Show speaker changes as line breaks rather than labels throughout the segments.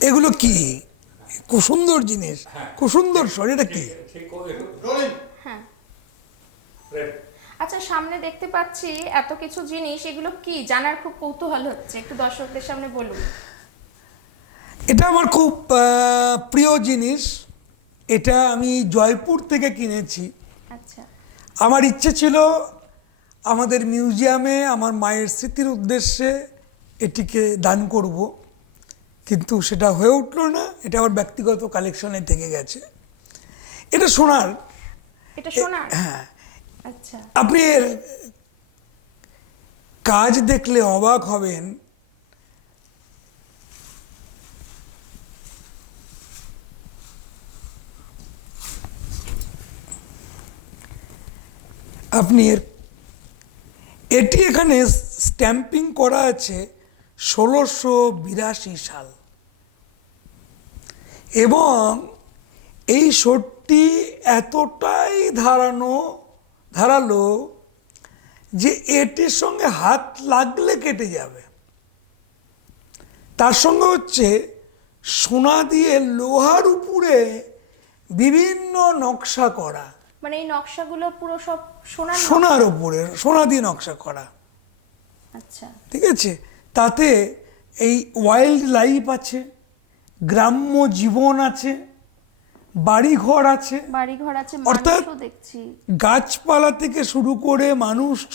এগুলো কি? খুব সুন্দর জিনিস।
হ্যাঁ।
খুব সুন্দর স্বর এটা কি?
হ্যাঁ। আচ্ছা সামনে দেখতে পাচ্ছি এত কিছু জিনিস এগুলো কি? জানার খুব কৌতূহল হচ্ছে। একটু দর্শকদের সামনে বলুন।
এটা আমার খুব প্রিয় জিনিস। এটা আমি জয়পুর থেকে কিনেছি।
আচ্ছা।
আমার ইচ্ছে ছিল আমাদের মিউজিয়ামে আমার মায়ের স্মৃতির উদ্দেশ্যে এটিকে দান করব। কিন্তু সেটা হয়ে উঠল না এটা আমার ব্যক্তিগত কালেকশনে থেকে গেছে। এটা সোনার।
এটা শোনার
হ্যাঁ।
আচ্ছা।
আপনি এর কাজ দেখলে অবাক হবেন। আপনি এর এটি এখানে স্ট্যাম্পিং করা আছে ষোলোশো বিরাশি সাল। এবং এই শোটটি এতটাই ধারানো ধারালো যে এটির সঙ্গে হাত লাগলে কেটে যাবে। তার সঙ্গে হচ্ছে সোনা দিয়ে লোহার উপরে বিভিন্ন নকশা করা।
মানে এই নকশাগুলো পুরো সব সোনা
সোনার উপরে সোনা দিয়ে নকশা করা।
আচ্ছা।
ঠিক আছে? তাতে এই ওয়াইল্ড লাইফ আছে। গ্রাম্য জীবন আছে বাড়িঘর আছে।
বাড়ি ঘর আছে
অর্থাৎ-
দেখছি।
গাছপালা থেকে শুরু করে মানুষ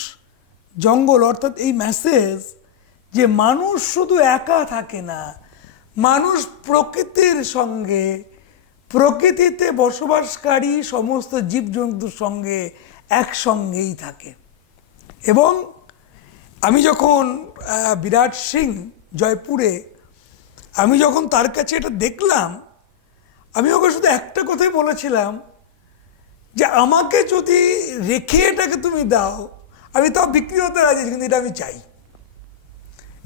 জঙ্গল অর্থাৎ এই মেসেজ যে মানুষ শুধু একা থাকে না মানুষ প্রকৃতির সঙ্গে প্রকৃতিতে বসবাসকারী সমস্ত জীবজন্তুর সঙ্গে একসঙ্গেই থাকে। এবং আমি যখন বিরাট সিং জয়পুরে আমি যখন তার কাছে এটা দেখলাম, আমি ওকে শুধু একটা কথাই বলেছিলাম যে আমাকে যদি রেখে এটাকে তুমি দাও, আমি তাও বিক্রি হতে রাজি কিন্তু এটা আমি চাই।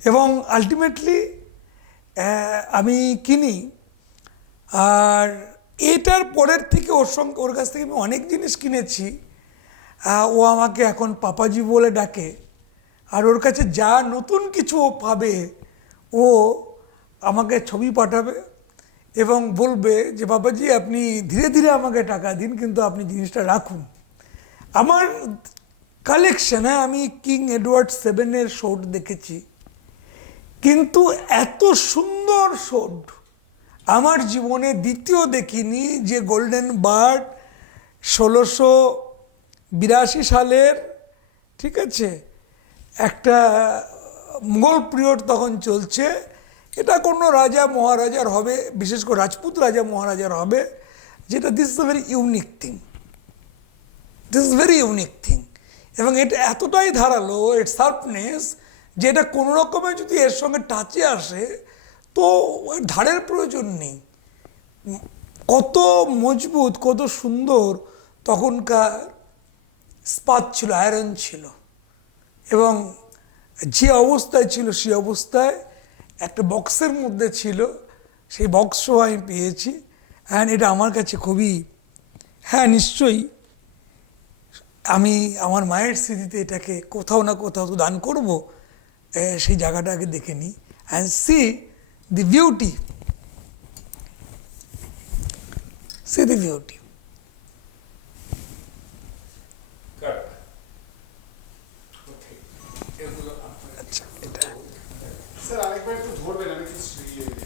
এবং আলটিমেটলি আমি কিনি। আর এটার পরের থেকে ওর সঙ্গে, ওর কাছ থেকে আমি অনেক জিনিস কিনেছি। ও আমাকে এখন পাপাজি বলে ডাকে। আর ওর কাছে যা নতুন কিছু ও পাবে, ও আমাকে ছবি পাঠাবে এবং বলবে যে, বাবাজি, আপনি ধীরে ধীরে আমাকে টাকা দিন, কিন্তু আপনি জিনিসটা রাখুন। আমার কালেকশনে আমি কিং এডওয়ার্ড সেভেনের শোট দেখেছি। কিন্তু এত সুন্দর শোট আমার জীবনে দ্বিতীয় দেখিনি যে গোল্ডেন বার্ড ষোলোশো বিরাশি সালের, ঠিক আছে, একটা মোগল পিরিয়ড তখন চলছে। এটা কোনো রাজা, মহারাজার হবে, বিশেষ করে রাজপুত রাজা, মহারাজার হবে, যেটা this is a very unique thing this is very unique thing এবং এটা এতটাই ধারালো, এর শার্পনেস যে এটা কোনো রকমে যদি এর সঙ্গে টাচে আসে, তো ধারের প্রয়োজন নেই। কত মজবুত, কত সুন্দর তখনকার স্পাত ছিল আয়রন ছিল। এবং যে অবস্থায় ছিল সেই অবস্থায় একটা বক্সের মধ্যে ছিল, সেই বক্সও আমি পেয়েছি। অ্যান্ড এটা আমার কাছে খুবই হ্যাঁ নিশ্চয়ই আমি আমার মায়ের স্মৃতিতে এটাকে কোথাও না কোথাও তো দান করব সেই জায়গাটা আগে দেখে নিই। And see the beauty see the beauty একটু ধরবেন